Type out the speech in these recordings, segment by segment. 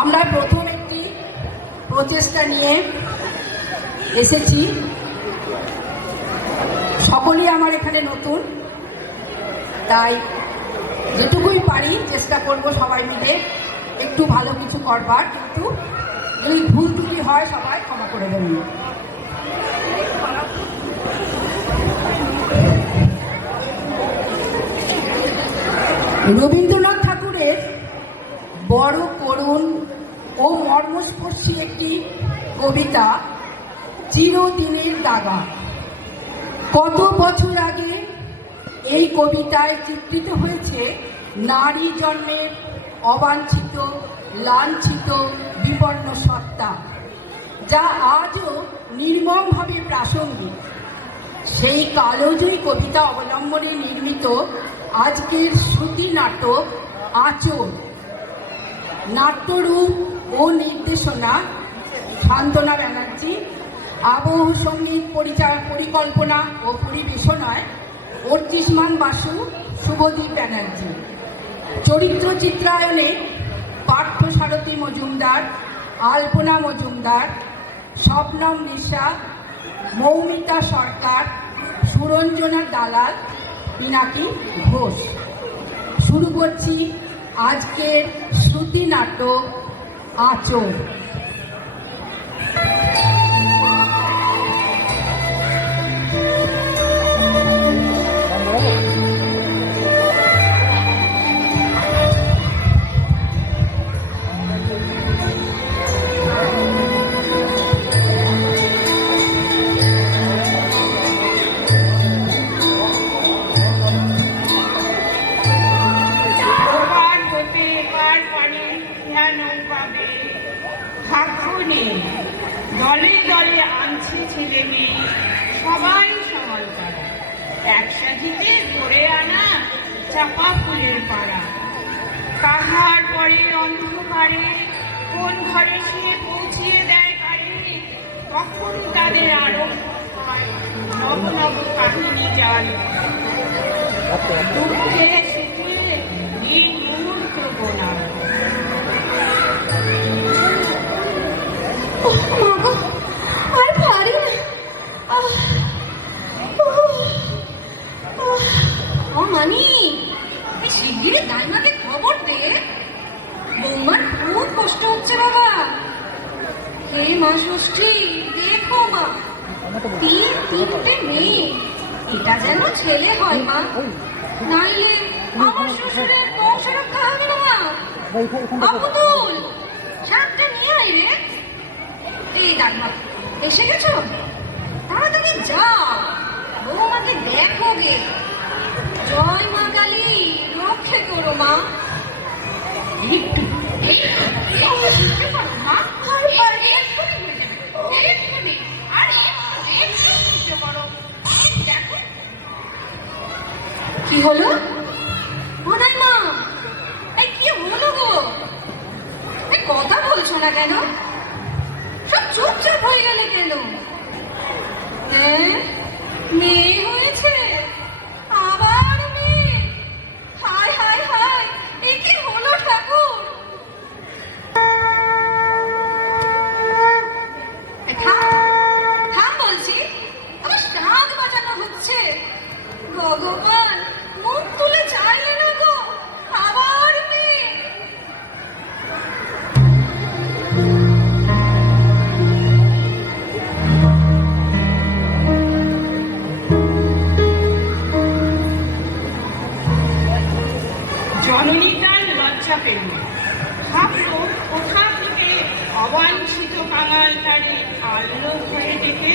আমরা প্রথম একটি প্রচেষ্টা নিয়ে এসেছি। সকলেই আমার এখানে নতুন, তাই যেটুকুই পারি চেষ্টা করব সবাই মিলে একটু ভালো কিছু করবার, কিন্তু যদি ভুল ত্রুটি হয় সবাই ক্ষমা করে দেবেন। রবীন্দ্রনাথ ঠাকুরের বড় করুণ ও মর্মস্পর্শী একটি কবিতা চিরদিনের দাগা। কত বছর আগে এই কবিতায় চিত্রিত হয়েছে নারী জন্মের অবাঞ্ছিত, লাঞ্ছিত, বিপন্ন সত্তা, যা আজও নির্মমভাবে প্রাসঙ্গিক। সেই কালজয়ী কবিতা অবলম্বনে নির্মিত আজকের শ্রুতি নাটক আঁচল। নাট্যরূপ ও নির্দেশনা শান্তনা ব্যানার্জি, আবহ সঙ্গীত পরিকল্পনা ও পরিবেশনায় অর্চিষ্মান বাসু, শুভদীপ ব্যানার্জি। চরিত্র চিত্রায়নে পার্থ সারথী মজুমদার, আলপনা মজুমদার, স্বপ্নম নিশা, মৌমিতা সরকার, সুরঞ্জনা দালাল, পিনাকি ঘোষ। শুরু করছি আজকের শ্রুতি নাটক আঁচল। দলে দলে আনছে ছেলে মেয়ে, সবাই সমান তারা, একসাথে করে আনা চাপা ফুলের পাড়া। কাহার পরে অন্ধকারে কোন ঘরে সে পৌঁছিয়ে দেয় কারে, তখন তাদের আরম্ভ হয় নব নব কাহিনী জাল। দুঃখে সুখে দিন মুহূর্ত গোনা। শিগগিরই দাইমাকে খবর দে, বৌমার খুব কষ্ট হচ্ছে বাবা। হে মা ষষ্ঠী, দেখো মা, তিনটে মেয়ে, এটা যেন ছেলে হয় মা, নাইলে আমার শ্বশুরের বংশ রক্ষা হবে না মা। আবুদুল, শাকটা নিয়ে আয় রে। এই দাইমা এসে গেছো? তাড়াতাড়ি যাও, বৌমাকে দেখো গে। জয় মা কালী, রক্ষে করো মা। কি হলো? মনাই মা, এই কি হলো গো? কথা বলছো না কেন? সব চুপচাপ হয়ে গেলে কেন? হ্যাঁ, মেয়ে হয়েছে, আবার মেয়ে। হায় হায় হায়, এ কি হলো ঠাকুর? থাম বলছি, আমার শাক বাজানো হচ্ছে। ভগবান, মুখ তুলে চাইলে না গো, আবার মেয়ে। জননী তার লজ্জা পেল, ভাবলো কোথা থেকে অবাঞ্ছিত কাঙাল তারে আলো হয়ে ডেকে।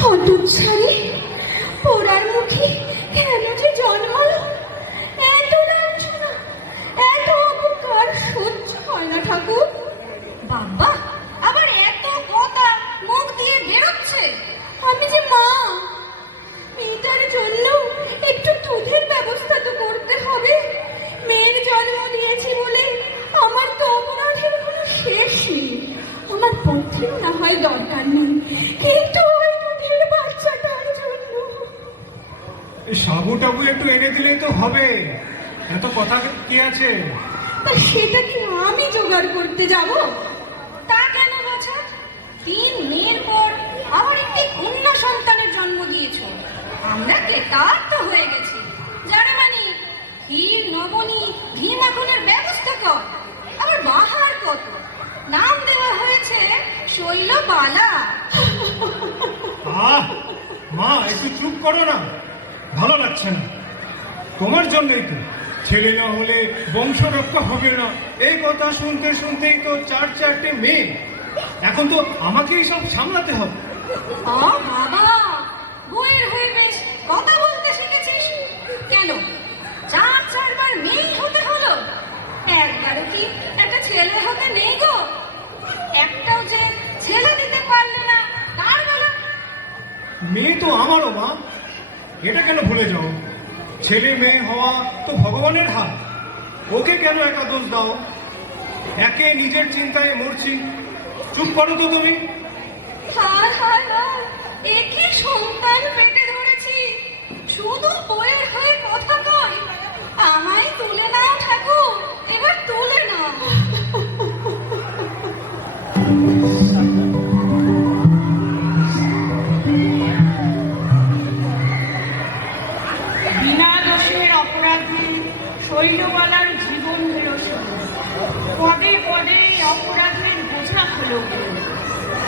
হতচ্ছাড়ি, পোড়ার মুখে কেন যে জন্মালো? এত লাঞ্ছনা, এত অপকার সহ্য হয় না ঠাকুর। বাবা, আবার এত কথা মুখ দিয়ে বেরোচ্ছে। আমি যে মা, মেয়েটার জন্য একটু দুধের ব্যবস্থা তো করতে হবে। মেয়ের জন্ম দিয়েছি বলে আমার তো অপরাধের কোনো শেষ নেই। আমার পথের না হয় দরকার নেই, কিন্তু ওই দুধের বাচ্চাটার জন্য সাবু টাবু একটু এনে দিলেই তো হবে। এত কথা কে আছে? তা সেটা কি আমি জোগাড় করতে যাব? তা কেন বাছা? 3 মেয়ের পর আবার একটি কন্যা সন্তানের জন্ম দিয়েছ। আমরা কৃতার্থ হয়ে গেছি। জানে মানে ক্ষীর নবনী ঘি মাখনের ব্যবস্থা কর। আবার বাহার কত, নাম দেওয়া হয়েছে শৈলবালা। আহ মা, একটু চুপ করো না, ভালো লাগছে না। তোমার জন্যই তো ছেলে না হলে বংশ রক্ষা হবে না, এই কথা শুনতে শুনতেই তো 4-4টে মেয়ে। এখন তো আমাকেই সব সামলাতে হবে। বাবা, বইয়ের হয়ে বেশ কথা বলতে শিখেছিস কেন? 4-4বার মেয়ে হতে হলো, একবারও কি একটা ছেলে হতে নেই গো? একটাও যে ছেলে দিতে পারলে না তার বলা। মেয়ে তো আমারও মা, এটা কেন ভুলে যাও? ছেলে মেয়ে হওয়া তো ভগবানের হাত, ওকে কেন একা দোষ দাও? একে নিজের চিন্তায় মরছি। চুপ করো তো তুমি। হায় হায় হায়, একই সন্তান পেটে ধরেছি, শুধু বইয়ের হয়ে কথা কয়। আমায় তুলে নাও ঠাকুর, এবার তুলে নাও। বিনা দোষের অপরাধে শৈলবালার জীবন হল শুরু। পদে পদে অপরাধের বোঝা হলো গুরু।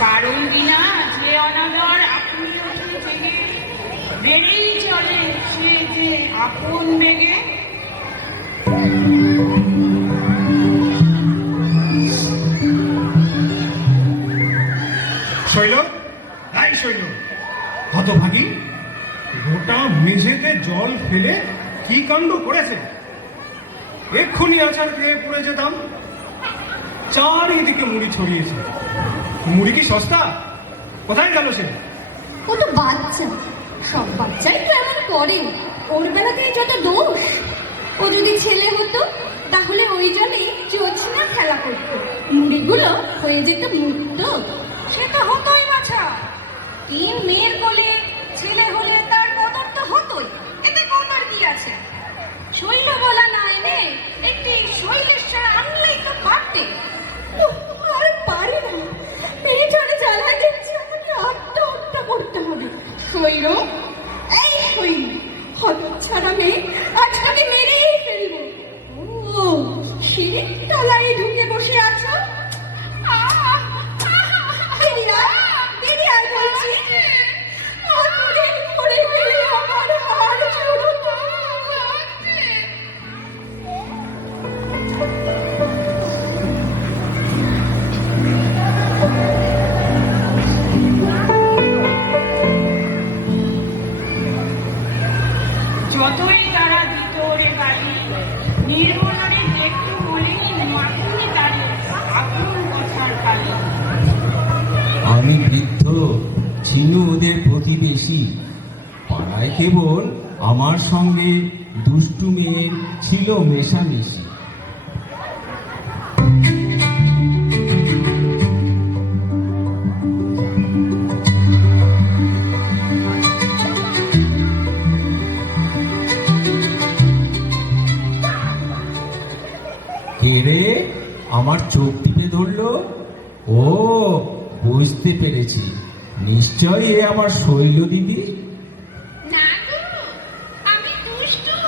কারণ বিনা যে অনাদর আপনি ওঠে জেগে, বেড়েই চলে সে যে আপন বেগে। শৈল, তাই শৈল, হতভাগী, গোটা মেঝেতে জল ফেলে কি কাণ্ড করেছে! এক্ষুনি আচার খেয়ে পড়ে যেতাম। চারিদিকে মুড়ি ছড়িয়েছে। মুড়ি কি সস্তা? কোথায় গেল সে? ও তো বাচ্চা, সব বাচ্চাই তো এমন করে। ওর বেলাতেই যত দোষ। ও যদি ছেলে হতো তাহলে ওই জলে জোছনা খেলা করতো, মুড়িগুলো হয়ে যেত মুক্ত। সে তো হতোই বাছা। 3 মেয়ের কোলে ছেলে হলে তার কদর তো হতোই, এতে কদর কি আছে? শৈল বলা না এনে একটি শৈলেশ্বর আনলেই তো পারতে। আর পারি না, পেছনে জ্বালায় যাচ্ছে, আমাকে আটটা করতে হবে। শৈল, এই শৈল, হতচ্ছাড়া মেয়ে, আজ তোকে মেরেই ফেলবো। ও সিঁড়ির তলায় ঢুকে বসে আছো? বেরিয়ে আয় বলছি। আতরের পরে ফেলে আমার হাড় ছোড়ো তো। যতই তারা ভিতরে গালি, নির্মলরে দেখতে বলেনি মাথুনি তাদের আপন কথার খালি। আমি বৃদ্ধ, ছিনু ওদের প্রতিবেশী। পাড়ায় কেবল আমার সঙ্গে দুষ্টু মেয়ের ছিল মেশামেশি। কে রে আমার চোখ টিপে ধরলো? ও, বুঝতে পেরেছি, নিশ্চয় এ আমার শৈল দিদি। না গো, আমি দুষ্টু,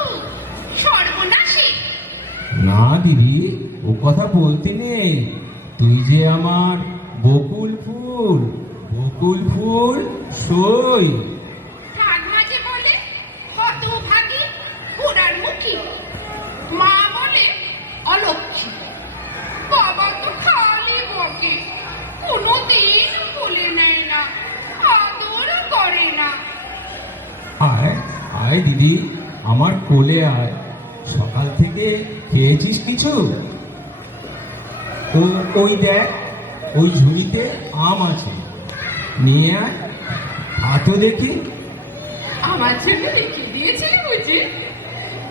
সর্বনাশী। না দিদি, ও কথা বলতে নেই। তুই যে আমার বকুল ফুল, বকুল ফুল সই। ঠাকমা যে বলে হতভাগী, ঘোড়ার মুখী। মা বলে অলক্ষী। বাবা তো খালি বকে, কোনোদিন বলে নেয় না, আদর করে না। আয় আয় দিদি, আমার কোলে আয়। সকাল থেকে খেয়েছিস কিছু? ওই দেখ, ওই ঝুড়িতে আম আছে, নিয়ে আয়, হাতও দেখি। আমার জন্য রেখে দিয়েছিলি বুঝি?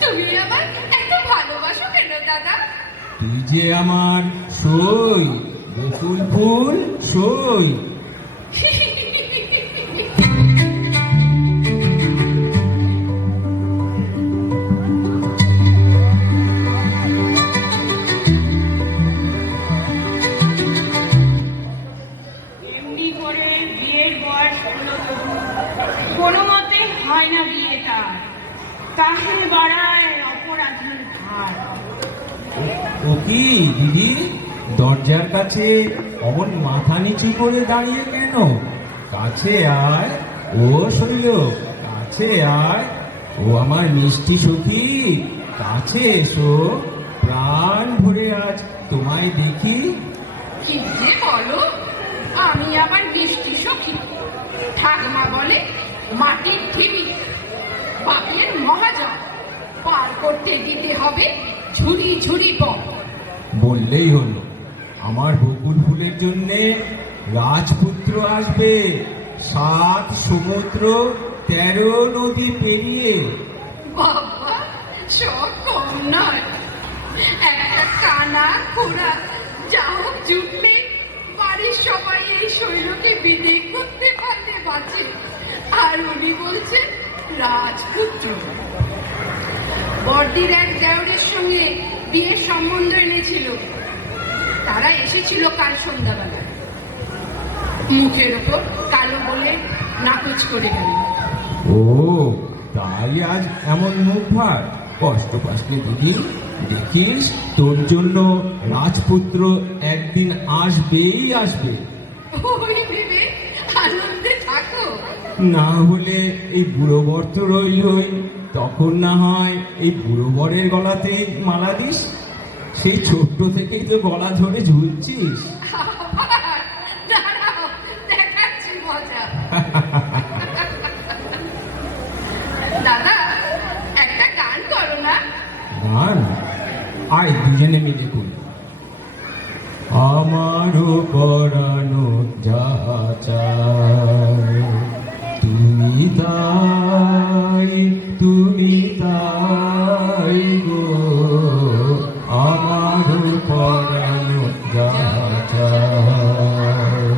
তুমি আমার এত ভালোবাসো কেন দাদা? তুই যে আমার সই, বকুল ফুল সই। তাহে বাড়ায় অপরাধের ভার। ও কি দিদি, দরজার কাছে অমন মাথা নিচু করে দাঁড়িয়ে কেন? কাছে আয়, ও শৈল, কাছে আয়, ও আমার মিষ্টি সখী, কাছে এসো, প্রাণ ভরে আজ তোমায় দেখি। কি যে বলো, আমি আবার মিষ্টি সখী? ঠাকমা বলে মাটির ঢিবি, বাপের মহাজন, পার করতে দিতে হবে ঝুড়ি ঝুড়ি পথ। বললেই হলো, আমার বকুল ফুলের জন্যে রাজপুত্র আসবে 7 সমুদ্র 13 নদী পেরিয়ে। বাবা, সব কম নয়। একটা কানা খোড়া যা হোক জুটলে বাড়ির সবাই এই শৈলকে বিদে করতে পারতে বাঁচে। আর উনি বলছেন রাজপুত্র। বড়দির এক দেওরের সঙ্গে বিয়ের সম্বন্ধ এনেছিল। তারা এসেছিল কাল সন্ধ্যাবেলা। মুখের ওপর কালো বলে নাকচ করে গেল। ও তাই আজ এমন মুখ ভার? কষ্ট পাসলে দিদি, দেখিস তোর জন্য রাজপুত্র একদিন আসবেই আসবে। ওই ভেবে আনন্দে থাকো। না হলে এই বুড়ো বর তো রইলই, তখন না হয় এই বুড়ো বরের গলাতে মালা দিস। সেই ছোট্ট থেকেই তো গলা ধরে ঝুলছিস। দাঁড়াও, দেখাচ্ছি মজা। দাদা, একটা গান করো না? গান? আয় দুজনে মিলে করি। আমারও পরানো যা চায় তুমি তাই, তুমি তাই গো, আমারও পরানো যা চায়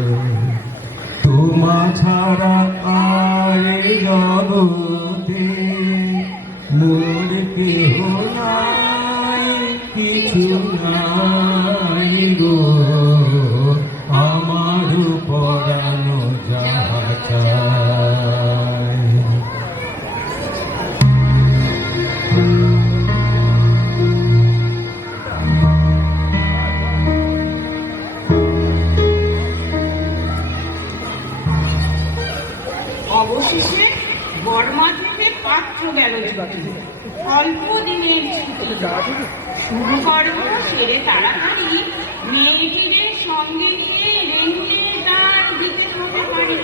তোমা ছাড়া আর জগতে মোর কেহ নাই, কিছু নাই গো, আমার পরানো যা চায়। অবশেষে বর্মা থেকে পাত্র গেল জুটি। অল্প দিনের ছুটি, শুভকর্ম সেরে তাড়াতাড়ি মেয়েটিদের সঙ্গে নিয়ে রেঙ্গিয়ে তার দিতে হতে পারি।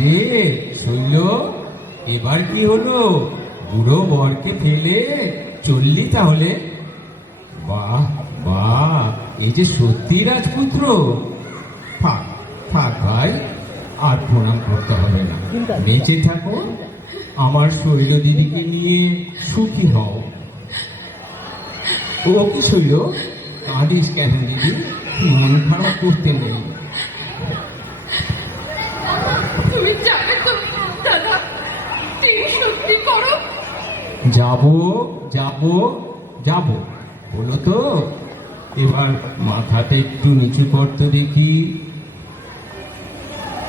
রে শৈল, এবার কি হলো? বুড়ো বরকে ফেলে চললি তাহলে? বাহ বাহ, এই যে সত্যি রাজপুত্র। থাক থাক ভাই, আর প্রণাম করতে হবে না। বেঁচে থাকো, আমার শৈল দিদিকে নিয়ে সুখী হও। ও কি শৈল, কাঁদিস কেন দিদি? মন খারাপ করতে নেই। তুমি যাবে তো দাদা? তুমি সত্যি করো? যাবো যাবো যাবো, বলো তো। এবার মাথাটা একটু নিচু করতে দেখি।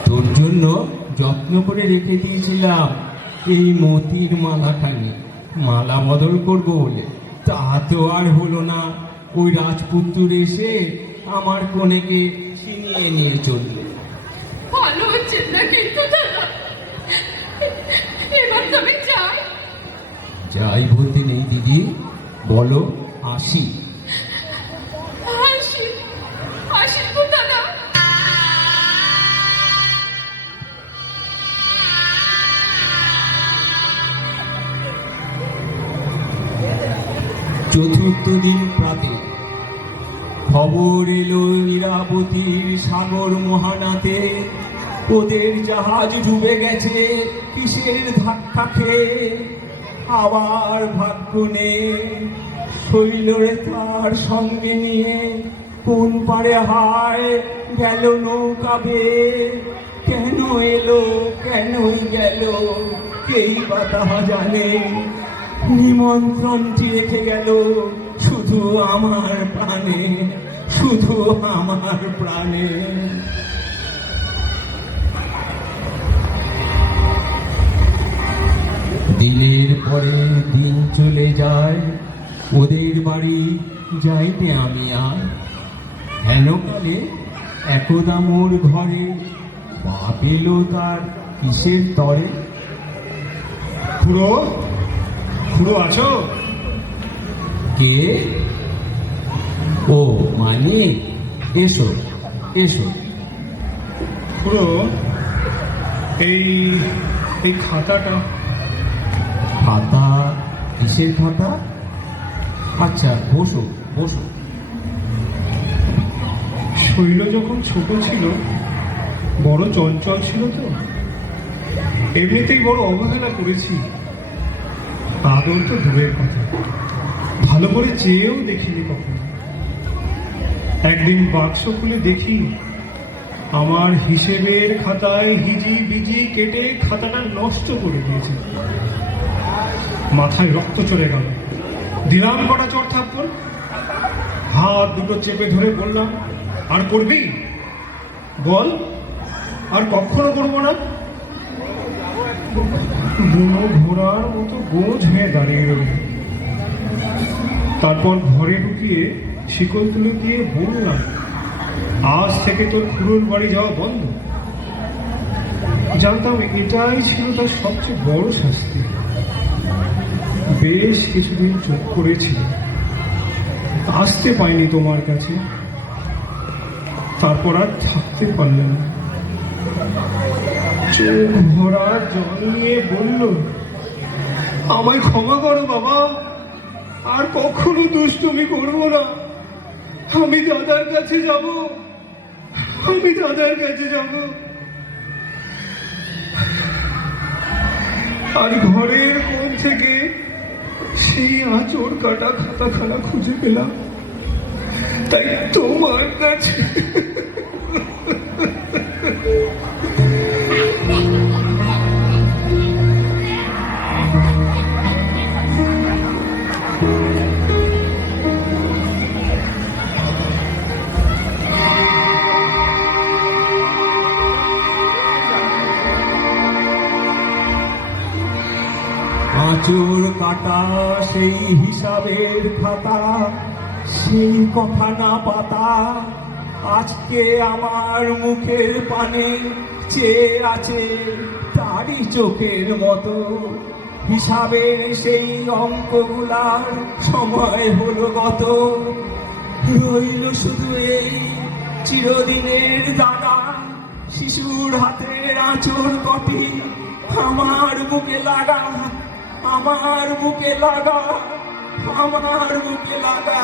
তোর জন্য যত্ন করে রেখে দিয়েছিলাম এই মতির মালাখানি, মালা বদল করবো বলে। তা তো আর হলো না। ওই রাজপুত্র এসে আমার কনেকে ছিনিয়ে নিয়ে চললো। ভালো হচ্ছে না কিন্তু দাদা। এবার তবে যাই। যাই বলতে নেই দিদি, বলো আসি। আসি, আসি তো দাদা। চতুর্থ দিন প্রাতে খবর এলো ইরাবতীর সাগর মহানাতে ওদের জাহাজ ডুবে গেছে কিসের ধাক্কা খেয়ে। আবার ভাগ্য নেই, শৈলরে তার সঙ্গে নিয়ে কোন পারে হায় গেল নৌকা বেয়ে। কেন এলো কেনই গেল কেই বা তাহা জানে। নিমন্ত্রণটি রেখে গেল শুধু আমার প্রাণে, শুধু আমার প্রাণে। দিনের পরে দিন চলে যায়, ওদের বাড়ি যাইতে আমি আর। হেনকালে একদা মোর ঘরে পা পেল তার কিসের তরে। খুড়ো, খুড়ো আছো? কে? ও মানে, এসো এসো। খুড়ো, এই এই খাতাটা। খাতা? কিসের খাতা? আচ্ছা, বসো বসো। শৈল যখন ছোট ছিল বড় চঞ্চল ছিল তো, এমনিতেই বড় অবহেলা করেছি। আদর তো দূরের কথা, ভালো করে চেয়েও দেখিনি কখনো। একদিন বাক্স খুলে দেখি আমার হিসেবের খাতায় হিজি বিজি কেটে খাতাটা নষ্ট করে দিয়েছে। মাথায় রক্ত চলে গেল। দিলাম কটা চড় থাপ্পড়। হাত দুটো চেপে ধরে বললাম, আর করবি? বল, আর কখনো করবো না। বুনো ঘোড়ার মতো গোজ হয়ে দাঁড়িয়ে রইল। তারপর ঘরে ঢুকিয়ে শিকল তুলে দিয়ে বললাম, আজ থেকে তোর খুড়োর বাড়ি যাওয়া বন্ধ। জানতাম এটাই ছিল তার সবচেয়ে বড় শাস্তি। বেশ কিছুদিন চুপ করেছিল, আসতে পাইনি তোমার কাছে। তারপর আর থাকতে পারলেন না। চোখ ভরার জল নিয়ে বলল, আমায় ক্ষমা করো বাবা, আর কখনো দুষ্টুমি করবো না। আমি দাদার কাছে যাব, আমি দাদার কাছে যাব। আর ঘরের কোণ থেকে সেই আঁচড় কাটা খাতাখানা খুঁজে পেলাম, তাই তোমার কাছে। আঁচড় কাটা সেই হিসাবের খাতা, সেই কথা না পাতা আজকে আমার মুখের পানে চেয়ে আছে তারই চোখের মতো। হিসাবের সেই অঙ্কগুলার সময় হলো গত, রইল শুধু এই চিরদিনের দানা। শিশুর হাতের আঁচড় কটি আমার বুকে লাগা, আমার বুকে লাগা, আমার বুকে লাগা।